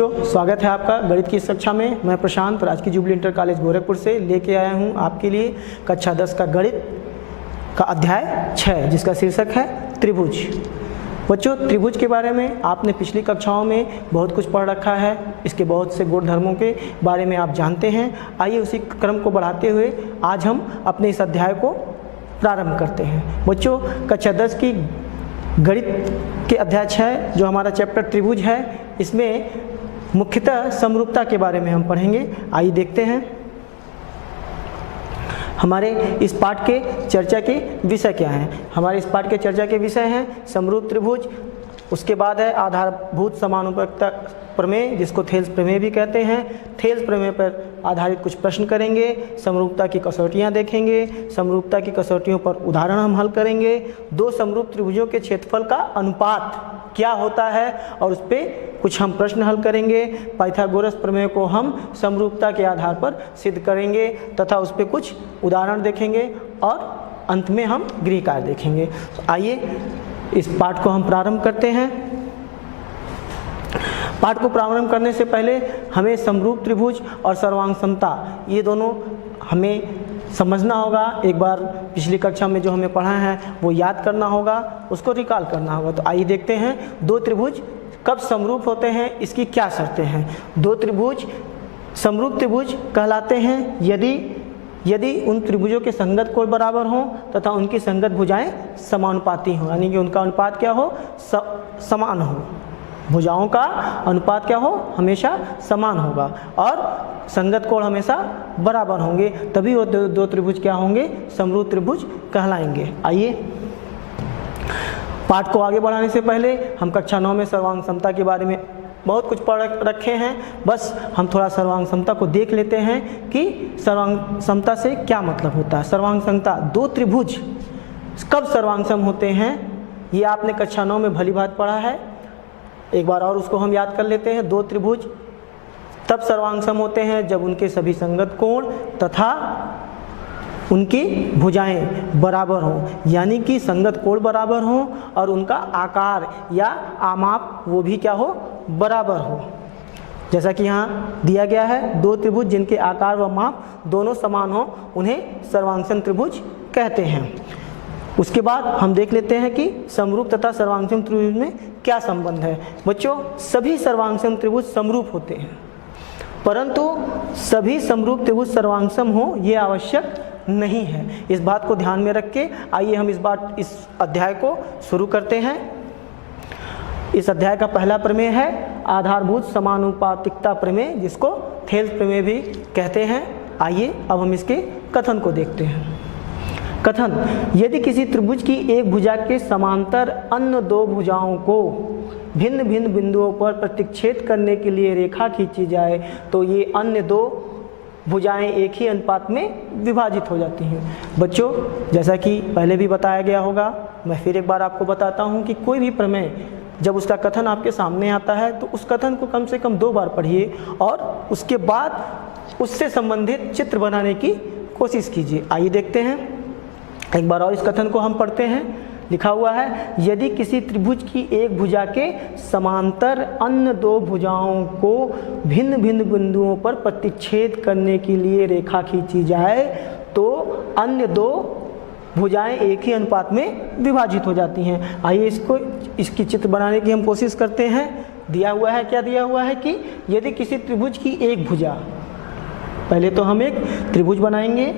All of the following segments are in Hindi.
बच्चों, स्वागत है आपका गणित की इस कक्षा में। मैं प्रशांत राजकीय जुबली इंटर कॉलेज गोरखपुर से लेके आया हूँ आपके लिए कक्षा 10 का गणित का अध्याय 6, जिसका शीर्षक है त्रिभुज। बच्चों, त्रिभुज के बारे में आपने पिछली कक्षाओं में बहुत कुछ पढ़ रखा है। इसके बहुत से गुण धर्मों के बारे में आप जानते हैं। आइए उसी क्रम को बढ़ाते हुए आज हम अपने इस अध्याय को प्रारंभ करते हैं। बच्चों, कक्षा 10 की गणित के अध्याय 6 जो हमारा चैप्टर त्रिभुज है, इसमें मुख्यतः समरूपता के बारे में हम पढ़ेंगे। आइए देखते हैं हमारे इस पाठ के चर्चा के विषय क्या हैं। हमारे इस पाठ के चर्चा के विषय हैं समरूप त्रिभुज, उसके बाद है आधारभूत समानुपातिकता प्रमेय, जिसको थेल्स प्रमेय भी कहते हैं। थेल्स प्रमेय पर आधारित कुछ प्रश्न करेंगे, समरूपता की कसौटियां देखेंगे, समरूपता की कसौटियों पर उदाहरण हम हल करेंगे। दो समरूप त्रिभुजों के क्षेत्रफल का अनुपात क्या होता है और उस पर कुछ हम प्रश्न हल करेंगे। पाइथागोरस प्रमेय को हम समरूपता के आधार पर सिद्ध करेंगे तथा उस पर कुछ उदाहरण देखेंगे और अंत में हम गृह कार्य देखेंगे। तो आइए इस पाठ को हम प्रारंभ करते हैं। पाठ को प्रारंभ करने से पहले हमें समरूप त्रिभुज और सर्वांग समता ये दोनों हमें समझना होगा। एक बार पिछली कक्षा में जो हमें पढ़ा है वो याद करना होगा, उसको रिकॉल करना होगा। तो आइए देखते हैं दो त्रिभुज कब समरूप होते हैं, इसकी क्या शर्तें हैं। दो त्रिभुज समरूप त्रिभुज कहलाते हैं यदि उन त्रिभुजों के संगत कोण बराबर हों तथा उनकी संगत भुजाएं समानुपाती हों, यानी कि उनका अनुपात क्या हो, समान हो। भुजाओं का अनुपात क्या हो, हमेशा समान होगा और संगत कोण हमेशा बराबर होंगे, तभी वो दो त्रिभुज क्या होंगे, समरूप त्रिभुज कहलाएंगे। आइए पाठ को आगे बढ़ाने से पहले हम कक्षा 9 में सर्वांग समता के बारे में बहुत कुछ पढ़ रखे हैं। बस हम थोड़ा सर्वांग समता को देख लेते हैं कि सर्वांग समता से क्या मतलब होता है। सर्वांग समता, दो त्रिभुज कब सर्वांगसम होते हैं ये आपने कक्षा 9 में भली भांति पढ़ा है। एक बार और उसको हम याद कर लेते हैं। दो त्रिभुज तब सर्वांगसम होते हैं जब उनके सभी संगत कोण तथा उनकी भुजाएं बराबर हों, यानी कि संगत कोण बराबर हों और उनका आकार या आमाप वो भी क्या हो, बराबर हो। जैसा कि यहाँ दिया गया है, दो त्रिभुज जिनके आकार व माप दोनों समान हो उन्हें सर्वांगसम त्रिभुज कहते हैं। उसके बाद हम देख लेते हैं कि समरूप तथा सर्वांगसम त्रिभुज में क्या संबंध है। बच्चों, सभी सर्वांगसम त्रिभुज समरूप होते हैं, परंतु सभी समरूप त्रिभुज सर्वांगसम हो ये आवश्यक नहीं है। इस बात को ध्यान में रख के आइए हम इस अध्याय को शुरू करते हैं। इस अध्याय का पहला प्रमेय है आधारभूत समानुपातिकता प्रमेय, जिसको थेल्स प्रमेय भी कहते हैं। आइए अब हम इसके कथन को देखते हैं। कथन, यदि किसी त्रिभुज की एक भुजा के समांतर अन्य दो भुजाओं को भिन्न भिन्न बिंदुओं पर प्रतिच्छेद करने के लिए रेखा खींची जाए तो ये अन्य दो भुजाएं एक ही अनुपात में विभाजित हो जाती हैं। बच्चों, जैसा कि पहले भी बताया गया होगा, मैं फिर एक बार आपको बताता हूं कि कोई भी प्रमेय जब उसका कथन आपके सामने आता है तो उस कथन को कम से कम 2 बार पढ़िए और उसके बाद उससे संबंधित चित्र बनाने की कोशिश कीजिए। आइए देखते हैं, एक बार और इस कथन को हम पढ़ते हैं। लिखा हुआ है, यदि किसी त्रिभुज की एक भुजा के समांतर अन्य दो भुजाओं को भिन्न भिन्न बिंदुओं पर प्रतिच्छेद करने के लिए रेखा खींची जाए तो अन्य दो भुजाएं एक ही अनुपात में विभाजित हो जाती हैं। आइए इसकी चित्र बनाने की हम कोशिश करते हैं। दिया हुआ है, क्या दिया हुआ है कि यदि किसी त्रिभुज की एक भुजा, पहले तो हम एक त्रिभुज बनाएंगे।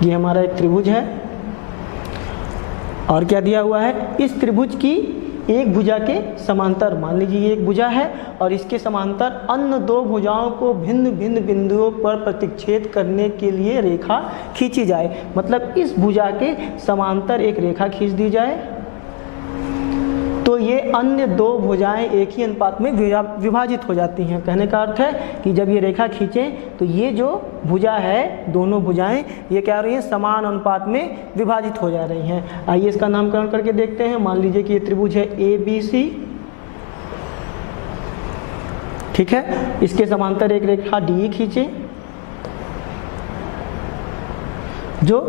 ये हमारा एक त्रिभुज है और क्या दिया हुआ है, इस त्रिभुज की एक भुजा के समांतर, मान लीजिए ये एक भुजा है और इसके समांतर अन्य दो भुजाओं को भिन्न भिन्न बिंदुओं पर प्रतिच्छेद करने के लिए रेखा खींची जाए। मतलब इस भुजा के समांतर एक रेखा खींच दी जाए तो ये अन्य दो भुजाएं एक ही अनुपात में विभाजित हो जाती हैं। कहने का अर्थ है कि जब ये रेखा खींचें तो ये जो भुजा है, दोनों भुजाएं ये क्या हो रही हैं, समान अनुपात में विभाजित हो जा रही हैं। आइए इसका नामकरण करके देखते हैं। मान लीजिए कि ये त्रिभुज है ABC, ठीक है। इसके समांतर एक रेखा DE खींचे जो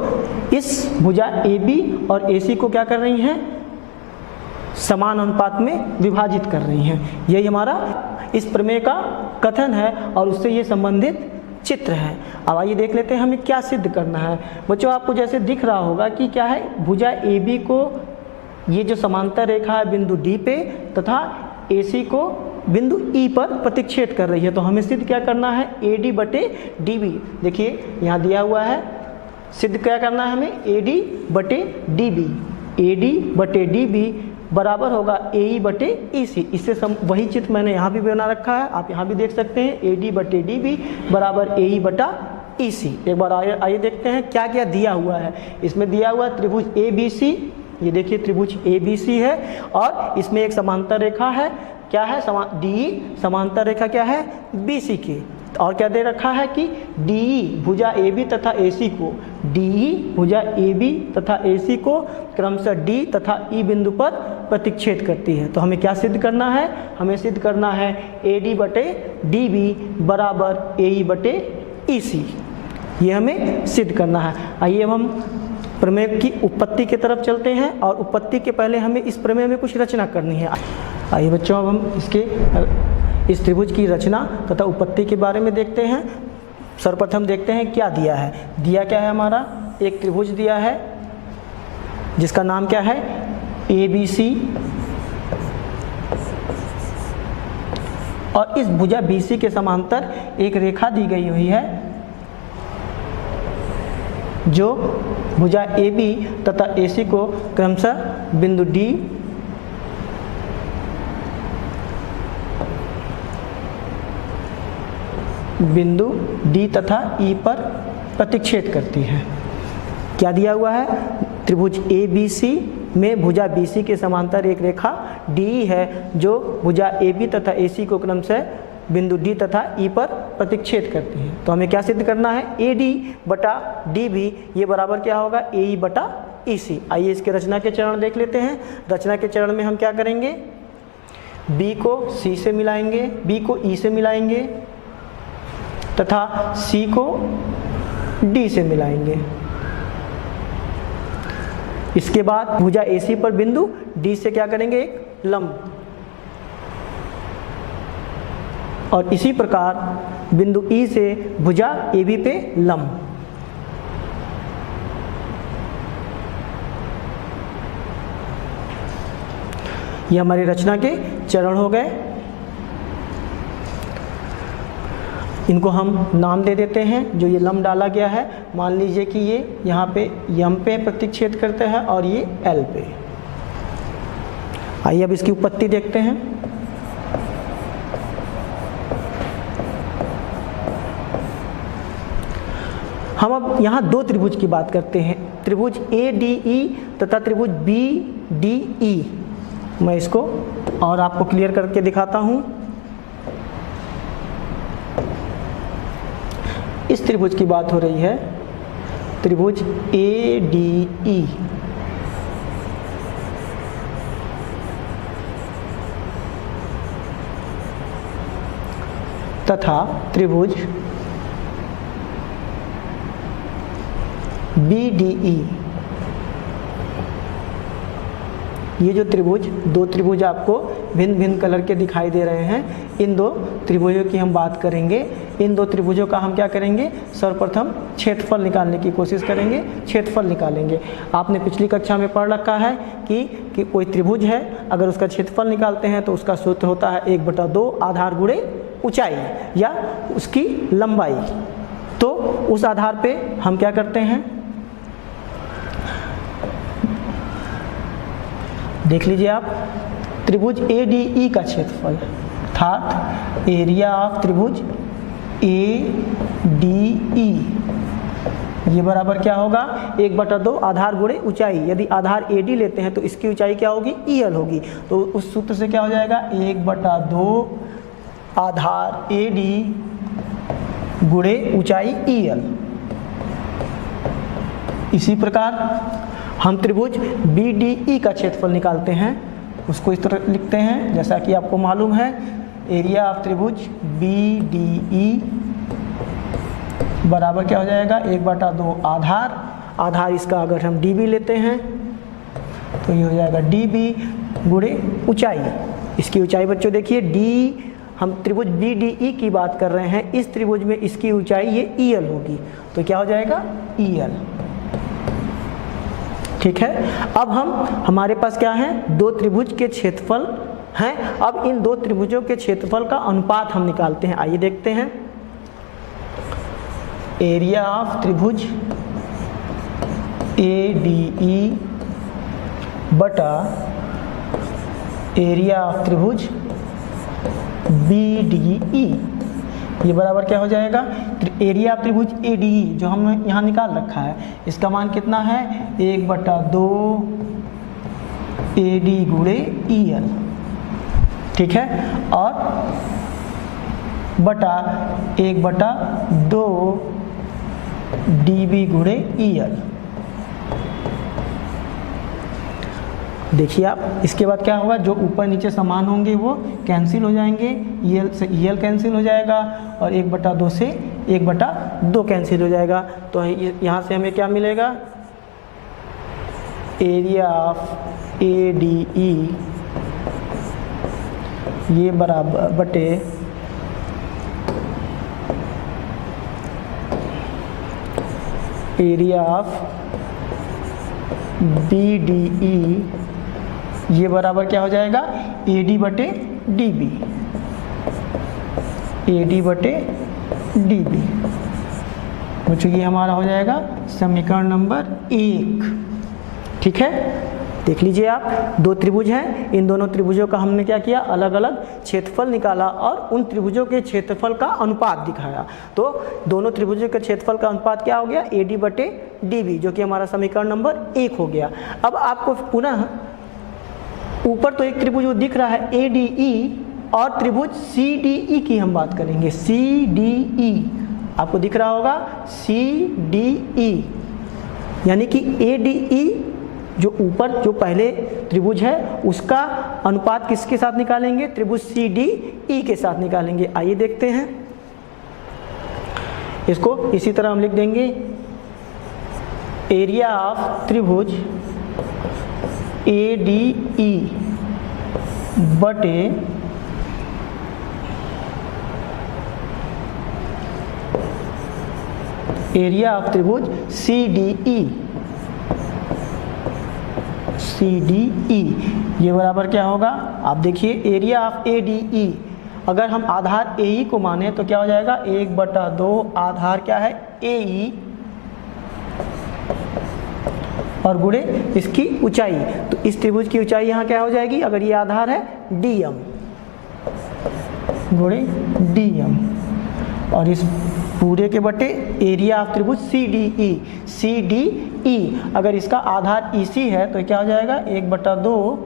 इस भुजा AB और AC को क्या कर रही हैं, समान अनुपात में विभाजित कर रही हैं। यही हमारा इस प्रमेय का कथन है और उससे ये संबंधित चित्र है। अब आइए देख लेते हैं हमें क्या सिद्ध करना है। बच्चों आपको जैसे दिख रहा होगा कि क्या है, भुजा ए बी को ये जो समांतर रेखा है बिंदु डी पे तथा ए सी को बिंदु ई पर प्रतिच्छेद कर रही है। तो हमें सिद्ध क्या करना है, ए डी बटे डी बी। देखिए यहाँ दिया हुआ है, सिद्ध क्या करना है हमें, ए डी बटे डी बी। ए डी बटे डी बी बराबर होगा ए ई बटे ई सी। इससे वही चित्र मैंने यहाँ भी बना रखा है, आप यहाँ भी देख सकते हैं। ए डी बटे डी बी बराबर ए ई बटा ई सी। एक बार आइए देखते हैं क्या क्या दिया हुआ है। इसमें दिया हुआ त्रिभुज ए बी सी, ये देखिए त्रिभुज ए बी सी है और इसमें एक समांतर रेखा है, क्या है, डी समांतर रेखा क्या है, बी सी की। और क्या दे रखा है कि डी भुजा ए बी तथा ए सी को, डी भुजा ए बी तथा ए सी को क्रमशः डी तथा ई बिंदु पर प्रतिच्छेद करती है। तो हमें क्या सिद्ध करना है, हमें सिद्ध करना है ए डी बटे डी बी बराबर ए ई बटे ई सी। ये हमें सिद्ध करना है। आइए अब हम प्रमेय की उत्पत्ति की तरफ चलते हैं और उत्पत्ति के पहले हमें इस प्रमेय में कुछ रचना करनी है। आइए बच्चों अब हम इस त्रिभुज की रचना तथा उत्पत्ति के बारे में देखते हैं। सर्वप्रथम देखते हैं क्या दिया है। दिया क्या है हमारा, एक त्रिभुज दिया है जिसका नाम क्या है, ए बी सी। और इस भुजा बी सी के समांतर एक रेखा दी गई हुई है जो भुजा ए बी तथा ए सी को क्रमशः बिंदु डी तथा ई पर प्रतिच्छेद करती है। क्या दिया हुआ है, त्रिभुज ए बी सी में भुजा बी सी के समांतर एक रेखा डी है जो भुजा ए बी तथा ए सी को क्रमशः बिंदु डी तथा ई पर प्रतिच्छेद करती है। तो हमें क्या सिद्ध करना है, ए डी बटा डी बी ये बराबर क्या होगा, ए ई बटा ई सी। आइए इसके रचना के चरण देख लेते हैं। रचना के चरण में हम क्या करेंगे, बी को सी से मिलाएंगे, बी को ई से मिलाएंगे तथा सी को डी से मिलाएंगे। इसके बाद भुजा ए सी पर बिंदु डी से क्या करेंगे, एक लंब। और इसी प्रकार बिंदु ई से भुजा ए बी पे लंब। ये हमारी रचना के चरण हो गए। इनको हम नाम दे देते हैं। जो ये लंब डाला गया है, मान लीजिए कि ये यहाँ पे यम पे प्रतिच्छेद करते हैं और ये एल पे। आइए अब इसकी उत्पत्ति देखते हैं। हम अब यहाँ दो त्रिभुज की बात करते हैं, त्रिभुज ए डी ई तथा त्रिभुज बी डी ई। मैं इसको और आपको क्लियर करके दिखाता हूँ। इस त्रिभुज की बात हो रही है, त्रिभुज ए डी ई तथा त्रिभुज बी डी ई। ये जो त्रिभुज, दो त्रिभुज आपको भिन्न भिन्न कलर के दिखाई दे रहे हैं, इन दो त्रिभुजों की हम बात करेंगे। इन दो त्रिभुजों का हम क्या करेंगे, सर्वप्रथम क्षेत्रफल निकालने की कोशिश करेंगे, क्षेत्रफल निकालेंगे। आपने पिछली कक्षा में पढ़ रखा है कि कोई त्रिभुज है, अगर उसका क्षेत्रफल निकालते हैं तो उसका सूत्र होता है 1/2 आधार गुणे ऊंचाई या उसकी लंबाई। तो उस आधार पे हम क्या करते हैं, देख लीजिए आप, त्रिभुज ए डी ई का क्षेत्रफल अर्थात एरिया ऑफ त्रिभुज ए डी ई ये बराबर क्या होगा, 1/2 आधार गुणे ऊंचाई। यदि आधार ए डी लेते हैं तो इसकी ऊंचाई क्या होगी, ई एल होगी। तो उस सूत्र से क्या हो जाएगा, 1/2 आधार ए डी गुणे ऊंचाई ई एल। इसी प्रकार हम त्रिभुज बी डी ई का क्षेत्रफल निकालते हैं। उसको इस तरह लिखते हैं जैसा कि आपको मालूम है, एरिया ऑफ त्रिभुज बी डी ई बराबर क्या हो जाएगा, 1/2 आधार। आधार इसका अगर हम डी बी लेते हैं तो ये हो जाएगा डी बी गुणे ऊंचाई। इसकी ऊंचाई बच्चों देखिए डी, हम त्रिभुज बी डी ई की बात कर रहे हैं, इस त्रिभुज में इसकी ऊंचाई ये ई एल होगी, तो क्या हो जाएगा ई एल। ठीक है, अब हमारे पास क्या है, दो त्रिभुज के क्षेत्रफल हैं। अब इन दो त्रिभुजों के क्षेत्रफल का अनुपात हम निकालते हैं। आइए देखते हैं। एरिया ऑफ त्रिभुज ए डी ई बटा एरिया ऑफ त्रिभुज बी डी ई, ये बराबर क्या हो जाएगा, एरिया ऑफ त्रिभुज ए डी ई जो हमने यहाँ निकाल रखा है, इसका मान कितना है 1/2 ए डी गुणे ई एल। ठीक है, और बटा 1/2 डी बी गुणे ई एल। देखिए आप, इसके बाद क्या होगा, जो ऊपर नीचे समान होंगे वो कैंसिल हो जाएंगे, ई एल से ई एल कैंसिल हो जाएगा और 1/2 से 1/2 कैंसिल हो जाएगा। तो यहाँ से हमें क्या मिलेगा, area of A D E ये बराबर बटे area of B D E, ये बराबर क्या हो जाएगा ए डी बटे डी बी, ए डी बटे डी बी। बच्चों ये हमारा हो जाएगा समीकरण नंबर 1। ठीक है, देख लीजिए आप, दो त्रिभुज हैं, इन दोनों त्रिभुजों का हमने क्या किया, अलग अलग क्षेत्रफल निकाला और उन त्रिभुजों के क्षेत्रफल का अनुपात दिखाया। तो दोनों त्रिभुजों के क्षेत्रफल का अनुपात क्या हो गया, ए डी बटे डी बी, जो कि हमारा समीकरण नंबर 1 हो गया। अब आपको पुनः ऊपर तो एक त्रिभुज वो दिख रहा है ए डी ई, और त्रिभुज सी डी ई की हम बात करेंगे। सी डी ई आपको दिख रहा होगा, सी डी ई, यानी कि ए डी ई जो ऊपर जो पहले त्रिभुज है उसका अनुपात किसके साथ निकालेंगे, त्रिभुज सी डी ई के साथ निकालेंगे। आइए देखते हैं, इसको इसी तरह हम लिख देंगे, एरिया ऑफ त्रिभुज ए डी ई बटे एरिया ऑफ त्रिभुज C D E, C D E, ये बराबर क्या होगा, आप देखिए एरिया ऑफ ए डी ई, अगर हम आधार ए ई को माने तो क्या हो जाएगा 1/2 आधार क्या है ए ई और गुणे इसकी ऊंचाई। तो इस त्रिभुज की ऊंचाई यहाँ क्या हो जाएगी, अगर ये आधार है डी एम गुणे डी एम, और इस पूरे के बटे एरिया ऑफ त्रिभुज C D E, C D E, अगर इसका आधार ई सी है तो क्या हो जाएगा 1/2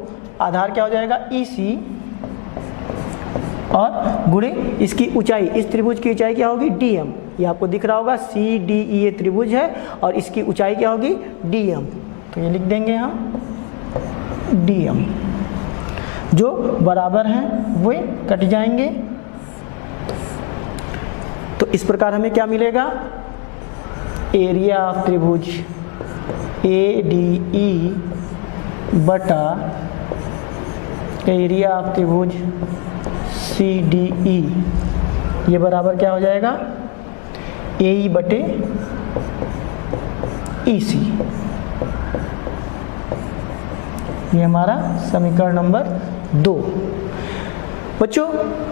आधार क्या हो जाएगा ई सी और गुणे इसकी ऊंचाई, इस त्रिभुज की ऊंचाई क्या होगी डी एम, ये आपको दिख रहा होगा सी डी ई ये त्रिभुज है और इसकी ऊंचाई क्या होगी डी एम, तो ये लिख देंगे हम डी एम, जो बराबर हैं वे कट जाएंगे। तो इस प्रकार हमें क्या मिलेगा, एरिया ऑफ त्रिभुज ए डी ई बटा एरिया ऑफ त्रिभुज सी डी ई, ये बराबर क्या हो जाएगा ए ई बटे ई सी, ये हमारा समीकरण नंबर 2। बच्चों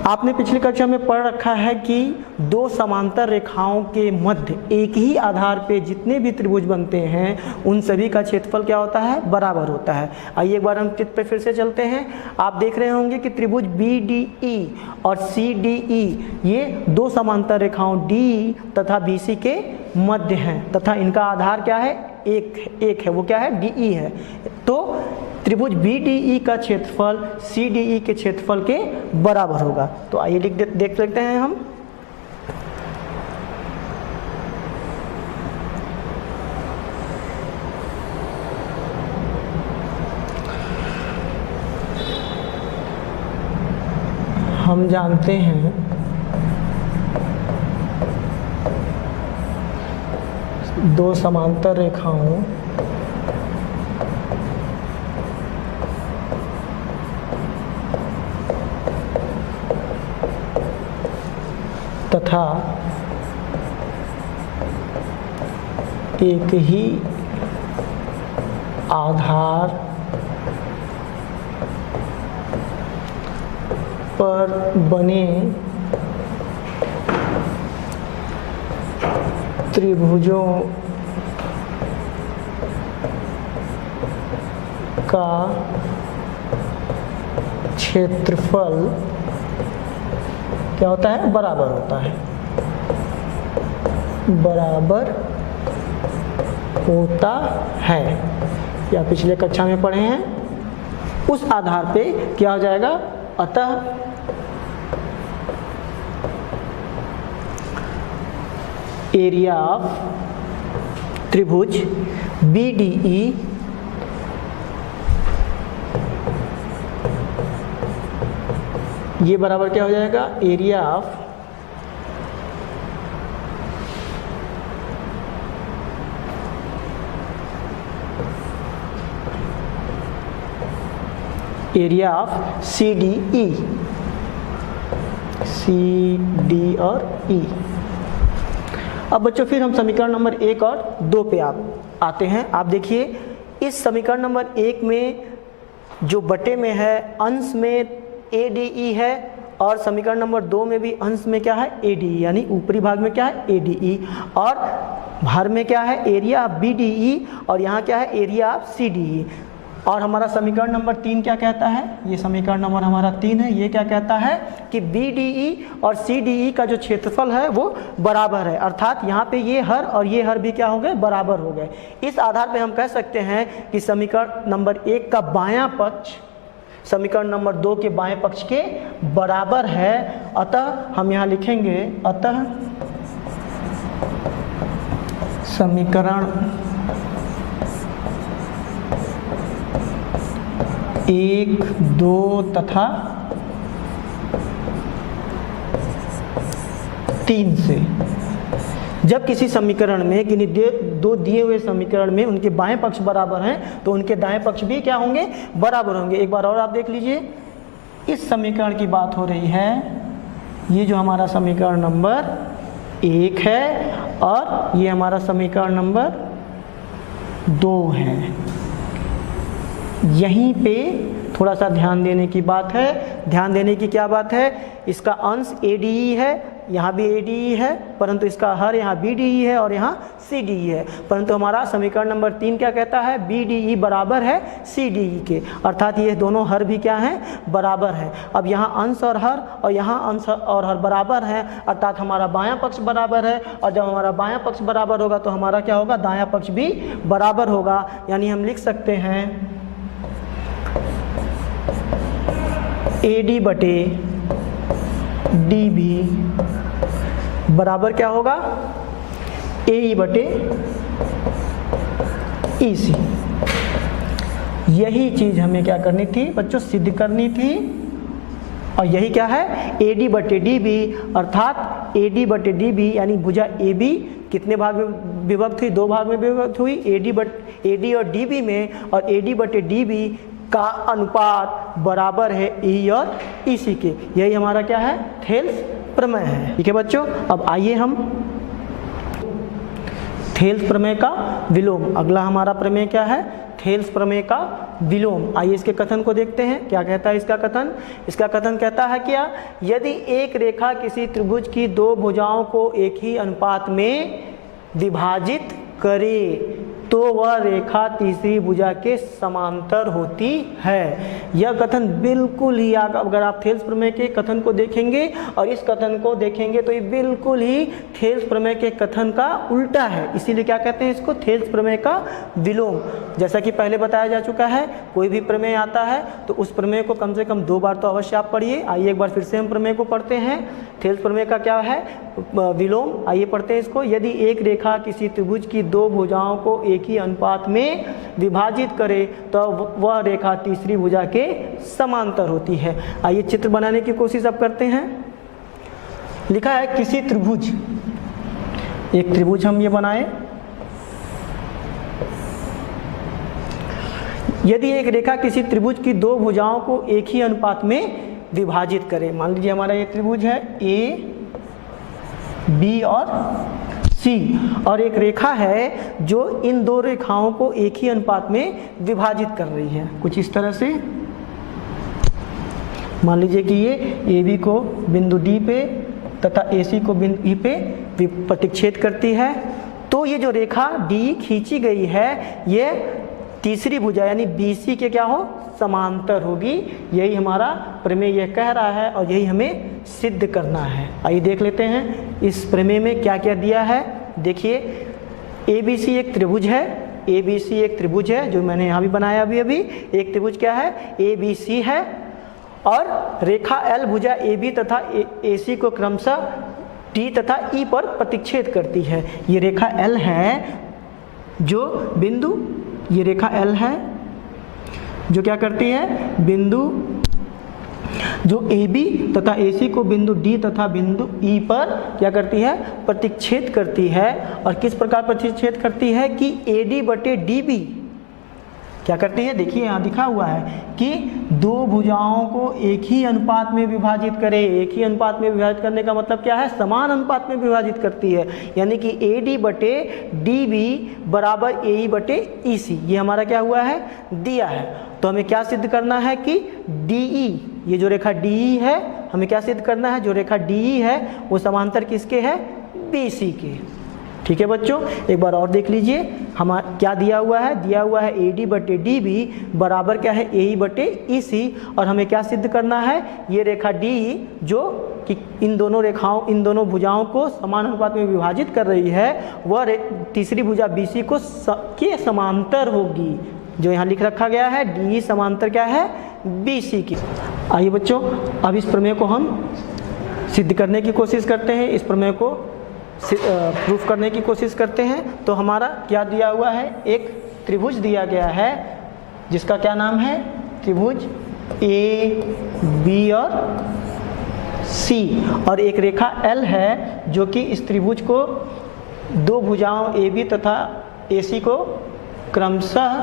आपने पिछली कक्षा में पढ़ रखा है कि दो समांतर रेखाओं के मध्य एक ही आधार पे जितने भी त्रिभुज बनते हैं उन सभी का क्षेत्रफल क्या होता है, बराबर होता है। आइए एक बार हम चित्र पे फिर से चलते हैं। आप देख रहे होंगे कि त्रिभुज बी डी ई और सी डी ई ये दो समांतर रेखाओं डी तथा बी सी के मध्य हैं तथा इनका आधार क्या है, एक है, वो क्या है डी ई है। तो त्रिभुज बी डी ई का क्षेत्रफल सी डी ई के क्षेत्रफल के बराबर होगा। तो आइए देख सकते हैं हम, जानते हैं दो समांतर रेखाओं तथा एक ही आधार पर बने त्रिभुजों का क्षेत्रफल क्या होता है? बराबर होता है, बराबर होता है, या पिछले कक्षा में पढ़े हैं। उस आधार पे क्या हो जाएगा? अतः एरिया ऑफ त्रिभुज BDE ये बराबर क्या हो जाएगा? एरिया ऑफ CDE, CD और E। अब बच्चों फिर हम समीकरण नंबर 1 और 2 पे आप आते हैं। आप देखिए इस समीकरण नंबर 1 में जो बटे में है अंश में ADE है, और समीकरण नंबर 2 में भी अंश में क्या है? ADE, यानी ऊपरी भाग में क्या है? ADE, और भर में क्या है? एरिया ऑफ BDE, और यहाँ क्या है? Area of CDE। और हमारा समीकरण नंबर 3 क्या कहता है? ये समीकरण नंबर हमारा 3 है। ये क्या कहता है कि BDE और CDE का जो क्षेत्रफल है वो बराबर है, अर्थात यहाँ पे ये हर और ये हर भी क्या हो गए? बराबर हो गए। इस आधार पे हम कह सकते हैं कि समीकरण नंबर 1 का बायां पक्ष समीकरण नंबर 2 के बाएं पक्ष के बराबर है। अतः हम यहाँ लिखेंगे, अतः समीकरण 1, 2 तथा 3 से जब किसी समीकरण में किन्हीं दो दिए हुए समीकरण में उनके बाएं पक्ष बराबर हैं तो उनके दाएं पक्ष भी क्या होंगे? बराबर होंगे। एक बार और आप देख लीजिए, इस समीकरण की बात हो रही है। ये जो हमारा समीकरण नंबर 1 है और ये हमारा समीकरण नंबर 2 है। यहीं पे थोड़ा सा ध्यान देने की बात है। ध्यान देने की क्या बात है? इसका अंश ADE है, यहाँ भी ADE है, परंतु इसका हर यहाँ BDE है और यहाँ CDE है। परंतु हमारा समीकरण नंबर 3 क्या कहता है? BDE बराबर है CDE के, अर्थात ये दोनों हर भी क्या हैं? बराबर है। अब यहाँ अंश और हर और यहाँ अंश और हर बराबर है, अर्थात हमारा बायां पक्ष बराबर है, और जब हमारा बायां पक्ष बराबर होगा तो हमारा क्या होगा? दायां पक्ष भी बराबर होगा। यानी हम लिख सकते हैं AD बटे DB बराबर क्या होगा? AE बटे EC। यही चीज हमें क्या करनी थी बच्चों? सिद्ध करनी थी। और यही क्या है? AD बटे DB, अर्थात AD बटे DB यानी भुजा AB कितने भाग में विभक्त हुई? 2 भाग में विभक्त हुई, AD और DB में, और AD बटे DB का अनुपात बराबर है E और EC के। यही हमारा क्या है? थेल्स प्रमेय है। ठीक है बच्चों, अब आइए हम थेल्स प्रमेय का विलोम, अगला हमारा प्रमेय क्या है? थेल्स प्रमेय का विलोम। आइए इसके कथन को देखते हैं। क्या कहता है इसका कथन? इसका कथन कहता है क्या? यदि एक रेखा किसी त्रिभुज की 2 भुजाओं को एक ही अनुपात में विभाजित करे तो वह रेखा तीसरी भुजा के समांतर होती है। यह कथन बिल्कुल ही, अगर आप थेल्स प्रमेय के कथन को देखेंगे और इस कथन को देखेंगे तो ये बिल्कुल ही थेल्स प्रमेय के कथन का उल्टा है। इसीलिए क्या कहते हैं इसको? थेल्स प्रमेय का विलोम। जैसा कि पहले बताया जा चुका है, कोई भी प्रमेय आता है तो उस प्रमेय को कम से कम 2 बार तो अवश्य आप पढ़िए। आइए एक बार फिर से हम प्रमेय को पढ़ते हैं। थेल्स प्रमेय का क्या है? विलोम। आइए पढ़ते हैं इसको। यदि एक रेखा किसी त्रिभुज की 2 भुजाओं को एक ही अनुपात में विभाजित करे तो वह रेखा तीसरी भुजा के समांतर होती है। आइए चित्र बनाने की कोशिश अब करते हैं। लिखा है किसी त्रिभुज, एक त्रिभुज हम ये बनाए। यदि एक रेखा किसी त्रिभुज की 2 भुजाओं को एक ही अनुपात में विभाजित करे, मान लीजिए हमारा ये त्रिभुज है A बी और सी, और एक रेखा है जो इन दो रेखाओं को एक ही अनुपात में विभाजित कर रही है, कुछ इस तरह से। मान लीजिए कि ये ए बी को बिंदु डी पे तथा ए सी को बिंदु ई पे प्रतिच्छेद करती है। तो ये जो रेखा डी खींची गई है ये तीसरी भुजा यानी बी सी के क्या हो, समांतर होगी। यही हमारा प्रमेय यह कह रहा है और यही हमें सिद्ध करना है। आइए देख लेते हैं इस प्रमेय में क्या क्या दिया है। देखिए ए बी सी एक त्रिभुज है, ए बी सी एक त्रिभुज है जो मैंने यहाँ भी बनाया अभी अभी। एक त्रिभुज क्या है, ए बी सी है, और रेखा एल भुजा ए बी तथा ए सी को क्रमशः टी तथा ई पर प्रतिच्छेद करती है। ये रेखा एल है जो बिंदु, ये रेखा एल है जो क्या करती है, बिंदु जो ए बी तथा ए सी को बिंदु डी तथा बिंदु ई पर क्या करती है, प्रतिच्छेद करती है। और किस प्रकार प्रतिच्छेद करती है कि ए डी बटे डी बी क्या करती है, देखिए यहाँ लिखा हुआ है कि दो भुजाओं को एक ही अनुपात में विभाजित करे। एक ही अनुपात में विभाजित करने का मतलब क्या है, समान अनुपात में विभाजित करती है। यानी कि ए डी बटे डी बी बराबर ए ई बटे ई सी, ये हमारा क्या हुआ है, दिया है। तो हमें क्या सिद्ध करना है कि डी ई, ये जो रेखा डी ई है, हमें क्या सिद्ध करना है, जो रेखा डी ई है वो समांतर किसके है, बी सी के। ठीक है बच्चों, एक बार और देख लीजिए हम क्या दिया हुआ है, दिया हुआ है ए डी बटे डी बी बराबर क्या है, ए ई बटे ई सी। और हमें क्या सिद्ध करना है, ये रेखा डी जो कि इन दोनों रेखाओं, इन दोनों भुजाओं को समान अनुपात में विभाजित कर रही है, वह तीसरी भुजा बी सी को के समांतर होगी। जो यहाँ लिख रखा गया है डी समांतर क्या है, बी सी की। आइए बच्चों अब इस प्रमेय को हम सिद्ध करने की कोशिश करते हैं, इस प्रमेय को प्रूफ करने की कोशिश करते हैं। तो हमारा क्या दिया हुआ है, एक त्रिभुज दिया गया है जिसका क्या नाम है, त्रिभुज ए बी और सी, और एक रेखा एल है जो कि इस त्रिभुज को दो भुजाओं ए बी तथा ए सी को क्रमशः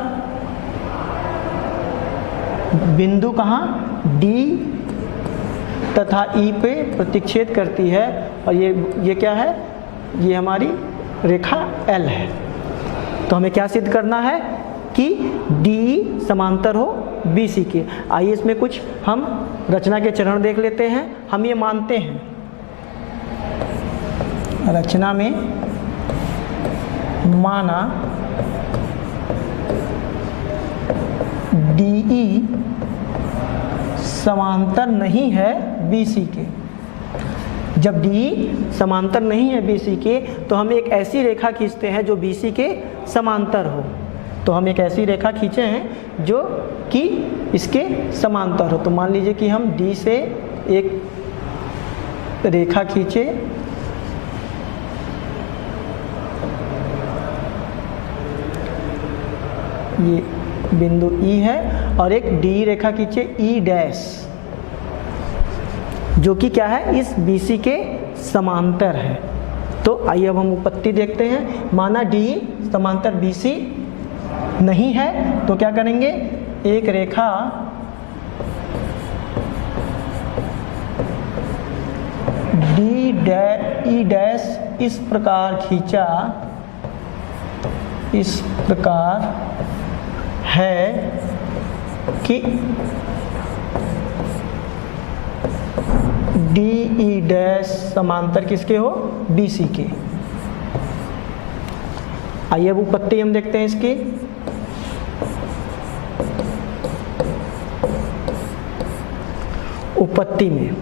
बिंदु कहाँ, डी तथा ई पे प्रतिच्छेद करती है। और ये क्या है, ये हमारी रेखा एल है। तो हमें क्या सिद्ध करना है कि डी समांतर हो बी सी के। आइए इसमें कुछ हम रचना के चरण देख लेते हैं। हम ये मानते हैं रचना में माना डी ई समांतर नहीं है बी सी के। जब डी समांतर नहीं है बी सी के तो हम एक ऐसी रेखा खींचते हैं जो बी सी के समांतर हो। तो हम एक ऐसी रेखा खींचे हैं जो कि इसके समांतर हो। तो मान लीजिए कि हम डी से एक रेखा खींचे, ये बिंदु ई है, और एक डी रेखा खींचे ई डैश जो कि क्या है, इस BC के समांतर है। तो आइए अब हम उत्पत्ति देखते हैं। माना डी समांतर BC नहीं है तो क्या करेंगे, एक रेखा डी ई डैश इस प्रकार खींचा, इस प्रकार है कि डी ई डैश समांतर किसके हो, BC के। आइए अब उत्पत्ति हम देखते हैं इसकी। उत्पत्ति में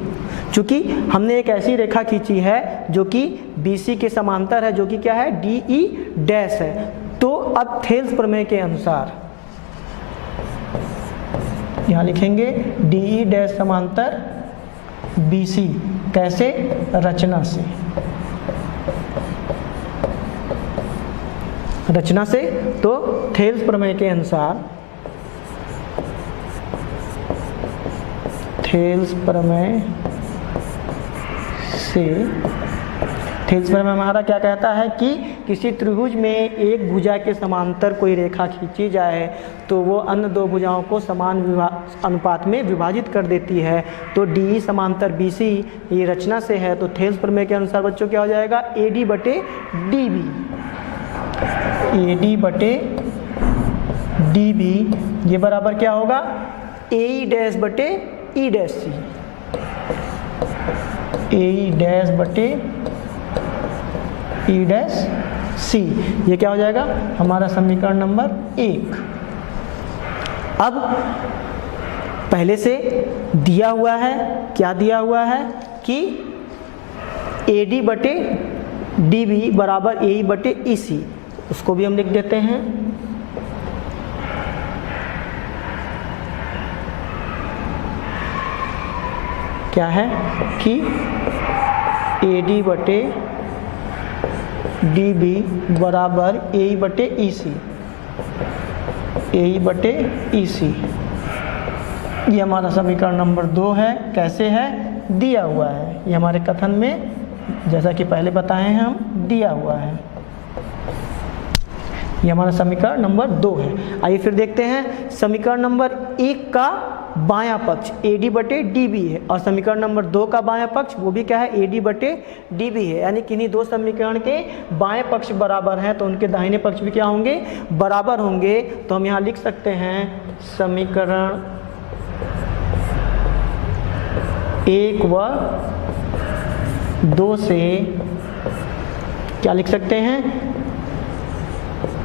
चूंकि हमने एक ऐसी रेखा खींची है जो कि BC के समांतर है, जो कि क्या है, डी ई डैश है। तो अब थेल्स प्रमेय के अनुसार यहाँ लिखेंगे डी ई डैश समांतर BC, कैसे, रचना से। रचना से तो थेल्स प्रमेय के अनुसार, थेल्स प्रमेय से, थेल्स प्रमेय हमारा क्या कहता है कि किसी त्रिभुज में एक भुजा के समांतर कोई रेखा खींची जाए तो वो अन्य दो भुजाओं को समान अनुपात में विभाजित कर देती है। तो डी समांतर BC ये रचना से है, तो थेल्स प्रमेय के अनुसार बच्चों क्या हो जाएगा, AD बटे DB, AD बटे DB ये बराबर क्या होगा, AE डैश बटे E dash C, AE dash बटे E डैश C, ये क्या हो जाएगा हमारा समीकरण नंबर 1। अब पहले से दिया हुआ है, क्या दिया हुआ है कि AD बटे DB बराबर AE बटे EC, उसको भी हम लिख देते हैं। क्या है कि AD बटे DB बराबर AE बटे EC, AE बटे EC, ये हमारा समीकरण नंबर 2 है। कैसे है, दिया हुआ है, ये हमारे कथन में जैसा कि पहले बताए हैं हम, दिया हुआ है। ये हमारा समीकरण नंबर 2 है। आइए फिर देखते हैं समीकरण नंबर 1 का बायां पक्ष AD बटे DB है और समीकरण नंबर 2 का बायां पक्ष वो भी क्या है, AD बटे DB है। यानी किन्हीं दो समीकरण के बाएं पक्ष बराबर हैं तो उनके दाहिने पक्ष भी क्या होंगे, बराबर होंगे। तो हम यहाँ लिख सकते हैं समीकरण 1 व 2 से क्या लिख सकते हैं,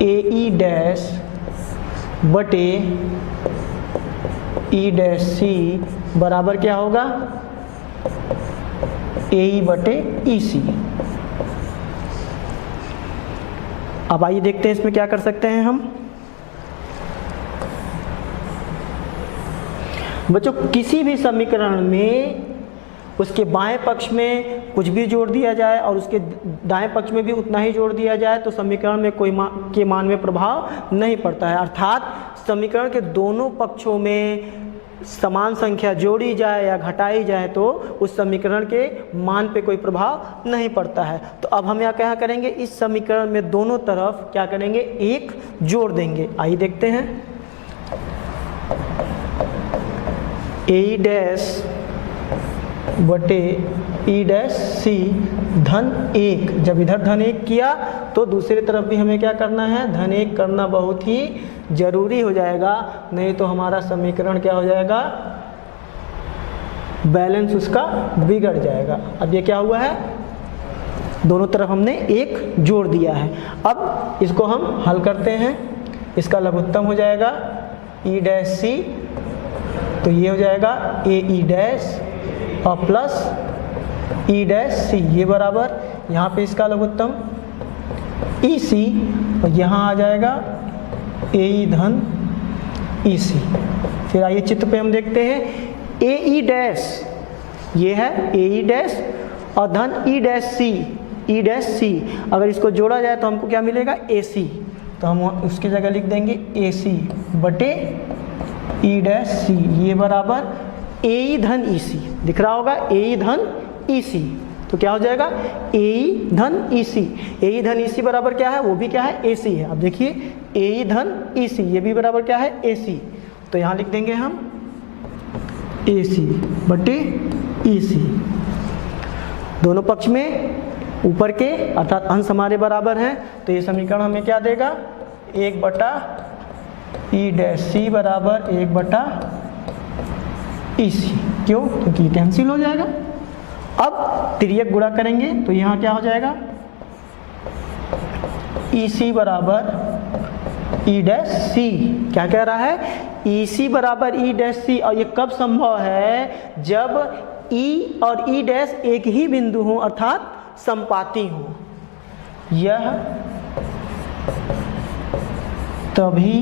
AE डैश बटे E डैश C बराबर क्या होगा, AE बटे EC। अब आइए देखते हैं इसमें क्या कर सकते हैं हम। बच्चों किसी भी समीकरण में उसके बाएं पक्ष में कुछ भी जोड़ दिया जाए और उसके दाएं पक्ष में भी उतना ही जोड़ दिया जाए तो समीकरण में कोई के मान में प्रभाव नहीं पड़ता है। अर्थात समीकरण के दोनों पक्षों में समान संख्या जोड़ी जाए या घटाई जाए तो उस समीकरण के मान पे कोई प्रभाव नहीं पड़ता है। तो अब हम यहाँ क्या करेंगे, इस समीकरण में दोनों तरफ क्या करेंगे, एक जोड़ देंगे। आइए देखते हैं, AE डैश बटे E डैश C धन 1, जब इधर धन 1 किया तो दूसरी तरफ भी हमें क्या करना है, धन 1 करना बहुत ही जरूरी हो जाएगा, नहीं तो हमारा समीकरण क्या हो जाएगा, बैलेंस उसका बिगड़ जाएगा। अब ये क्या हुआ है, दोनों तरफ हमने एक जोड़ दिया है। अब इसको हम हल करते हैं, इसका लघुत्तम हो जाएगा E डैश C, तो ये हो जाएगा AE डैश और प्लस E डैश C, ये बराबर यहाँ पे इसका लघुत्तम EC और यहाँ आ जाएगा AE धन EC। फिर आइए चित्र पे हम देखते हैं AE डैश, ये है AE डैश और धन E dash C, E dash C, अगर इसको जोड़ा जाए तो हमको क्या मिलेगा, AC, तो हम उसकी जगह लिख देंगे AC बटे E डैश C, ये बराबर AE धन EC, दिख रहा होगा AE धन EC, तो क्या हो जाएगा AE धन EC, AE धन EC बराबर क्या है, वो भी क्या है, AC है। अब देखिए AE धन EC, ये भी बराबर क्या है, AC, तो यहाँ लिख देंगे हम AC बटे EC। दोनों पक्ष में ऊपर के अर्थात अंश हमारे बराबर हैं, तो ये समीकरण हमें क्या देगा, 1 बटा E डैश C बराबर 1 बटा EC। क्यों, क्योंकि कैंसिल हो जाएगा। अब तिर्यक गुणा करेंगे तो यहाँ क्या हो जाएगा, EC बराबर E डैश C, क्या कह रहा है, EC बराबर E डैश C, और ये कब संभव है, जब E और E डैश एक ही बिंदु हो अर्थात संपाती हो। यह तभी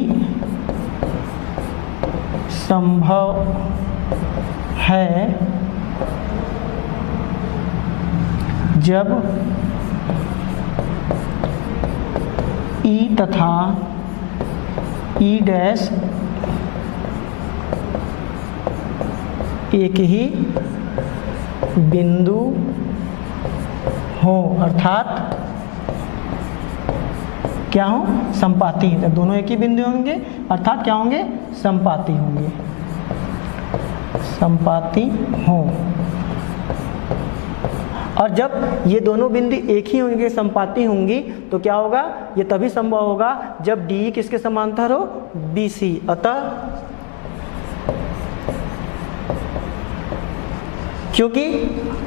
संभव है जब E तथा E डैश एक ही बिंदु हो, अर्थात क्या हो, संपाती। जब दोनों एक ही बिंदु होंगे अर्थात क्या होंगे, संपाती होंगे, संपाती हो। और जब ये दोनों बिंदु एक ही होंगे, संपाती होंगी, तो क्या होगा, ये तभी संभव होगा जब डी किसके समांतर हो, BC। अतः क्योंकि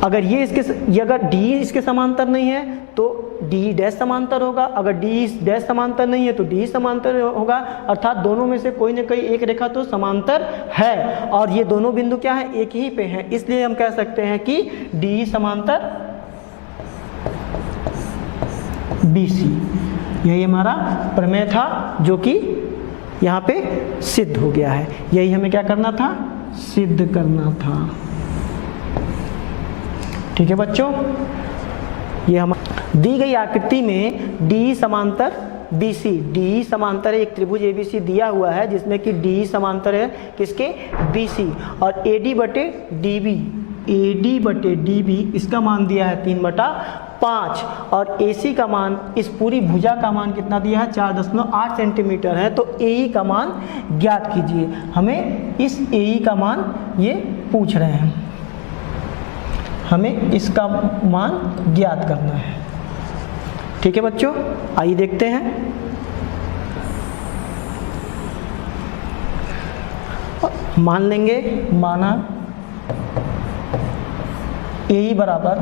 अगर ये अगर डी इसके समांतर नहीं है तो डी डैश समांतर होगा, अगर डी डैश समांतर नहीं है तो डी समांतर होगा, अर्थात दोनों में से कोई ना कोई एक रेखा तो समांतर है। और ये दोनों बिंदु क्या है, एक ही पे हैं, इसलिए हम कह सकते हैं कि डी समांतर BC। यही हमारा प्रमेय था जो कि यहाँ पे सिद्ध हो गया है। यही हमें क्या करना था, सिद्ध करना था। ठीक है बच्चों, ये हम दी गई आकृति में D समांतर BC, D समांतर है, एक त्रिभुज ABC दिया हुआ है जिसमें कि D समांतर है किसके, BC, और AD बटे DB इसका मान दिया है 3/5, और AC का मान, इस पूरी भुजा का मान कितना दिया है, 4.8 सेंटीमीटर है। तो AE का मान ज्ञात कीजिए। हमें इस AE का मान ये पूछ रहे हैं, हमें इसका मान ज्ञात करना है। ठीक है बच्चों, आइए देखते हैं। मान लेंगे, माना AE बराबर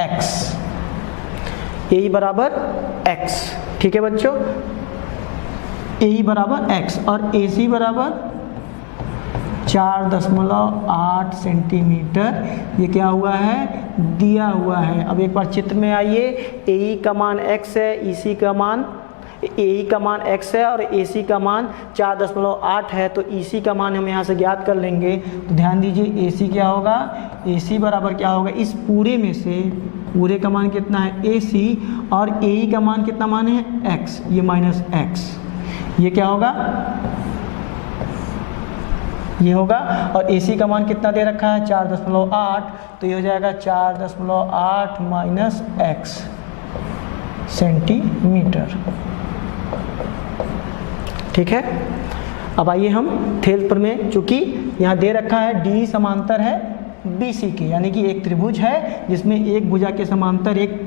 x, AE बराबर x। ठीक है बच्चों, AE बराबर x और AC बराबर 4.8 सेंटीमीटर, ये क्या हुआ है, दिया हुआ है। अब एक बार चित्र में आइए, AE का मान x है, EC का मान, AE का मान x है और AC का मान 4.8 है, तो EC का मान हम यहाँ से ज्ञात कर लेंगे। तो ध्यान दीजिए, AC क्या होगा, AC बराबर क्या होगा, इस पूरे में से पूरे का मान कितना है, AC, और AE का मान कितना मान है, x, ये माइनस x, ये क्या होगा, ये होगा। और AC का मान कितना दे रखा है, 4.8, तो ये हो जाएगा 4.8 माइनस x सेंटीमीटर। ठीक है, अब आइए हम थेल प्रमेय, चूंकि यहाँ दे रखा है D समांतर है BC के, यानी कि एक त्रिभुज है जिसमें एक भुजा के समांतर एक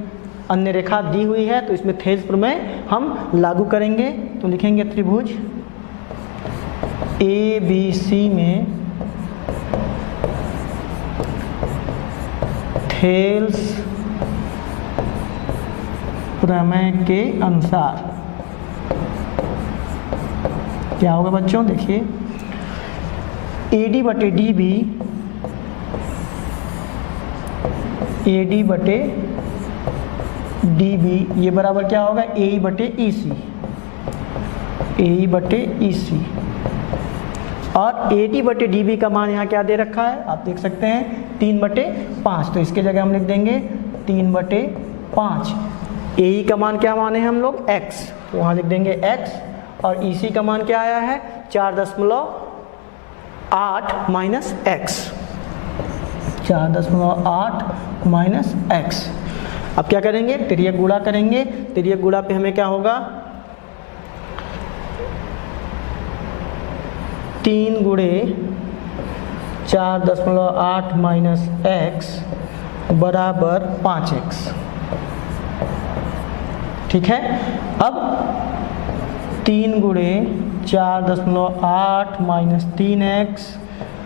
अन्य रेखा दी हुई है, तो इसमें थेल प्रमेय हम लागू करेंगे। तो लिखेंगे त्रिभुज ABC में थेल्स प्रमेय के अनुसार क्या होगा बच्चों, देखिए AD बटे DB, AD बटे DB ये बराबर क्या होगा, AE बटे EC, AE बटे EC, और AD बटे DB का मान यहाँ क्या दे रखा है, आप देख सकते हैं 3/5, तो इसके जगह हम लिख देंगे 3/5। AE का मान क्या माने हम लोग, x, तो वहाँ लिख देंगे x, और EC का मान क्या आया है, 4.8 माइनस x, 4.8 माइनस x। अब क्या करेंगे, तिर्यक गुणा करेंगे। तिर्यक गुणा पे हमें क्या होगा, 3 गुणे 4.8 माइनस x बराबर 5x। ठीक है, अब 3 गुणे 4.8 माइनस 3x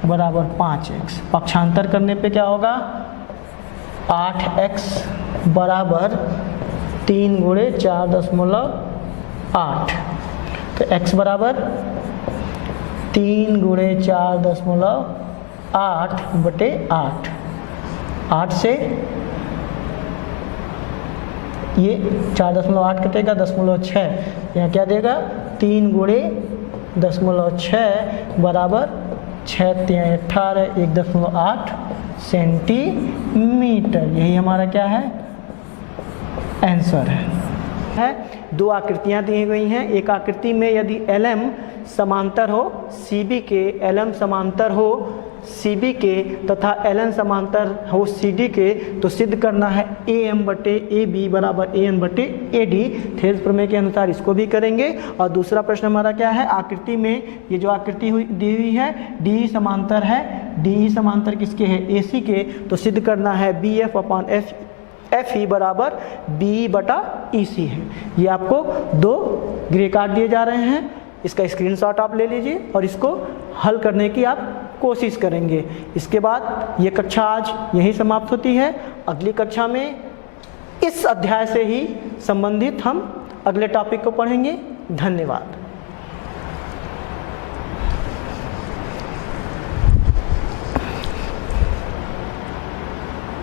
बराबर 5x, पक्षांतर करने पे क्या होगा, 8x बराबर 3 गुणे 4.8, तो x बराबर 3 गुणे 4.8 बटे 8, 8 से ये 4.8 कटेगा 0.6, यहाँ क्या देगा, 3 गुणे 0.6 बराबर 6 × 18 1.8 सेंटीमीटर। यही हमारा क्या है, आंसर है। दो आकृतियाँ दी गई हैं, एक आकृति में यदि LM समांतर हो CB के, LM समांतर हो CB के तथा LN समांतर हो CD के तो सिद्ध करना है AM/AB बराबर AN/AD। थेल्स प्रमेय के अनुसार इसको भी करेंगे। और दूसरा प्रश्न हमारा क्या है, आकृति में ये जो आकृति दी हुई है DE समांतर है, DE समांतर किसके है, AC के, तो सिद्ध करना है BF/FE बराबर BE/EC है। ये आपको 2 ग्रे कार्ड दिए जा रहे हैं, इसका स्क्रीनशॉट आप ले लीजिए और इसको हल करने की आप कोशिश करेंगे। इसके बाद ये कक्षा आज यहीं समाप्त होती है। अगली कक्षा में इस अध्याय से ही संबंधित हम अगले टॉपिक को पढ़ेंगे। धन्यवाद।